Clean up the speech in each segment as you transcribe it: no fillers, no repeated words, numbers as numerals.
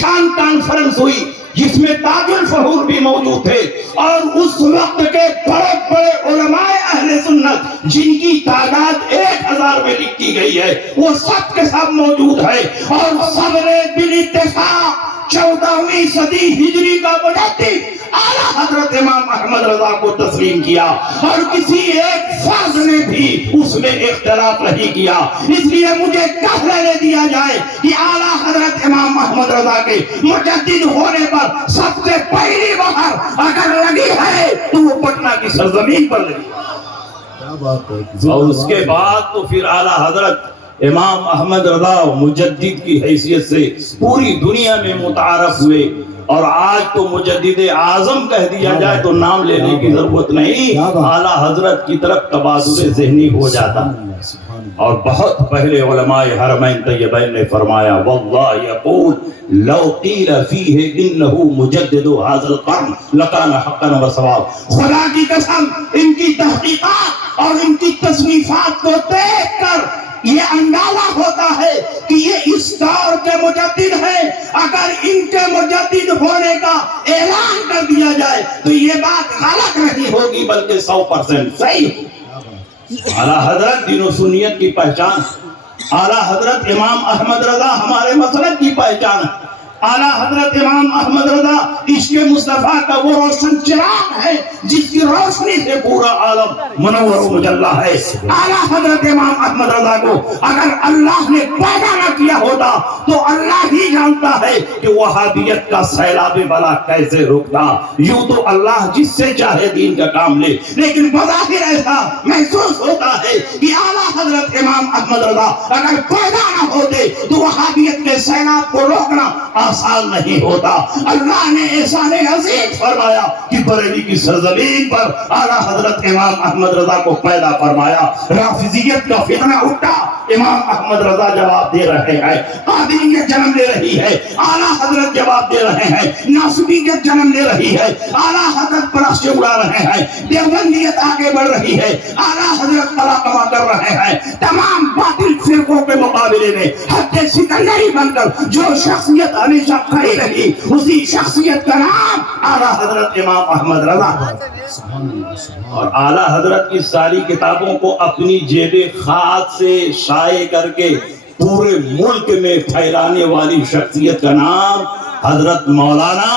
شان کانفرنس ہوئی جس میں تاج الفہول بھی موجود تھے، اور اس وقت کے بڑے بڑے علماء اہل سنت جن کی تعداد 1000 میں لکھی گئی ہے وہ سب کے سب موجود ہے، اور سب نے بالاتفاق 14ویں صدی ہجری کا مجدد اعلیٰ حضرت امام احمد رضا کو تسلیم کیا، اور کسی ایک فرد نے بھی اس میں اختلاف نہیں کیا۔ اس لیے مجھے کہہ لینے دیا جائے کہ اعلیٰ حضرت امام احمد رضا کے مجدد ہونے پر سب سے پہلی مہر اگر لگی ہے تو وہ پٹنہ کی سرزمین پر لگی، اور اس کے بعد تو پھر اعلیٰ حضرت امام احمد رضا مجدد کی حیثیت سے پوری دنیا میں متعارف ہوئے، اور آج تو مجدد اعظم کہہ دیا جائے تو نام لینے کی ضرورت نہیں، اعلیٰ حضرت کی طرف تبادل ذہنی ہو جاتا۔ اور بہت پہلے علماء حرمین طیبین نے فرمایا واللہ یقول لو قیل فیہ انہو مجدد ھذا القرن لکان حقا و ثواب، خدا کی قسم ان کی تحقیقات اور ان کی تصنیفات کو دیکھ کر یہ اندازہ ہوتا ہے کہ یہ اس دور کے مجدد ہیں۔ اگر ان کے مجدد ہونے کا اعلان کر دیا جائے تو یہ بات غلط نہیں ہوگی بلکہ 100% صحیح ہوگی۔ اعلیٰ حضرت دین و سنیت کی پہچان، اعلیٰ حضرت امام احمد رضا ہمارے مسلک کی پہچان، اعلیٰ حضرت امام احمد رضا عشق مصطفیٰ کا وہ روشن چراغ ہے جس کی روشنی سے پورا عالم منور و مجلہ ہے۔ اعلیٰ حضرت امام احمد رضا کو اگر اللہ نے پیدا نہ کیا ہوتا تو اللہ ہی جانتا ہے کہ وہابیت کا سیلاب بلا کیسے روکتا۔ یوں تو اللہ جس سے چاہے دین کا کام لے، لیکن بظاہر ایسا محسوس ہوتا ہے کہ اعلیٰ حضرت امام احمد رضا اگر پیدا نہ ہوتے تو وہابیت کے سیلاب کو روکنا آسان نہیں ہوتا۔ اللہ نے احسان عظیم فرمایا کہ بریلی کی سرزمین پر اعلیٰ حضرت امام احمد رضا کو پیدا فرمایا۔ رافضیت کا فتنہ اٹھا، امام احمد رضا جواب دے رہے ہیں، قادریت جنم لے رہی ہے، اعلیٰ حضرت جواب دے رہے ہیں، ناصبیت جنم لے رہی ہے، اعلیٰ حضرت پرست اڑا رہے ہیں، دیوبندیت آگے بڑھ رہی ہے، اعلیٰ حضرت قلعہ کر رہے ہیں۔ تمام باطل فرقوں کے مقابلے میں حد سکندری بن کر جو شخصیت ہمیشہ کھڑی رہی، اسی شخصیت کا نام اعلیٰ حضرت امام احمد رضا۔ اور اعلیٰ حضرت کی ساری کتابوں کو اپنی جیب خاص سے شائع کر کے پورے ملک میں پھیلانے والی شخصیت کا نام حضرت مولانا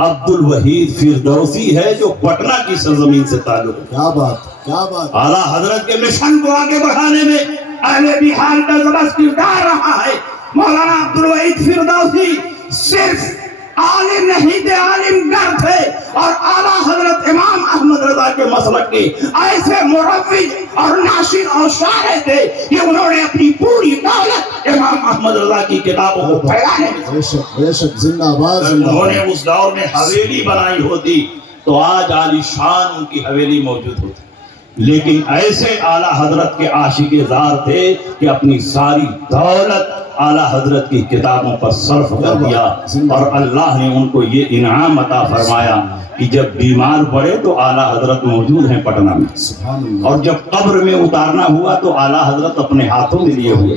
عبد الوحید فردوسی ہے، جو پٹنہ کی سرزمین سے تعلق ہے۔ کیا بات، کیا بات۔ اعلیٰ حضرت کے مشن کو آگے بڑھانے میں اہل بہار کا زبردست کردار رہا ہے۔ مولانا عبد الوحید فردوسی صرف عالم نہیں تھے، عالم گر تھے، اور اعلیٰ حضرت امام احمد رضا کے مسلک کے ایسے مروج اور ناشر اور شاعر تھے کہ انہوں نے اپنی پوری دولت امام احمد رضا کی کتابوں کو پھیلانے میں، بے شک زندہ آباد۔ انہوں نے اس دور میں حویلی بنائی ہوتی تو آج عالی شان ان کی حویلی موجود ہوتی، لیکن ایسے اعلیٰ حضرت کے عاشق زار تھے کہ اپنی ساری دولت اعلیٰ حضرت کی کتابوں پر صرف کر دیا، اور اللہ نے ان کو یہ انعام عطا فرمایا کہ جب بیمار پڑے تو اعلیٰ حضرت موجود ہیں پٹنہ میں، اور جب قبر میں اتارنا ہوا تو اعلیٰ حضرت اپنے ہاتھوں میں لیے ہوئے،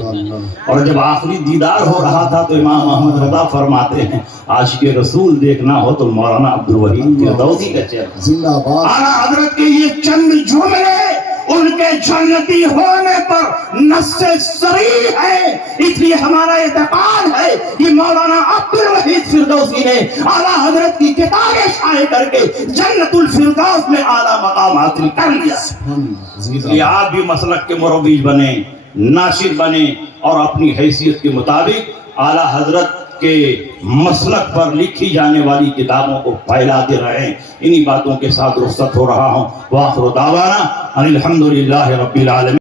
اور جب آخری دیدار ہو رہا تھا تو امام احمد رضا فرماتے ہیں عاشق رسول دیکھنا ہو تو مولانا عبد الوحید فردوسی کا چہرہ۔ زندہ آباد۔ اعلیٰ حضرت کے یہ چند جملے ان کے جنتی ہونے پر نص صریح ہے، اس لیے ہمارا اعتقاد ہے کہ مولانا عبد الوحید فردوسی نے اعلیٰ حضرت کی کتابیں شائع کر کے جنت الفردوس میں اعلیٰ مقام حاصل کر لیا۔ اس لیے آپ بھی مسلک کے مروج بنے، ناشر بنے، اور اپنی حیثیت کے مطابق اعلیٰ حضرت کے مسلک پر لکھی جانے والی کتابوں کو پھیلاتے رہیں۔ انہی باتوں کے ساتھ رخصت ہو رہا ہوں۔ وآخر دعوانا ان الحمدللہ رب العالمین۔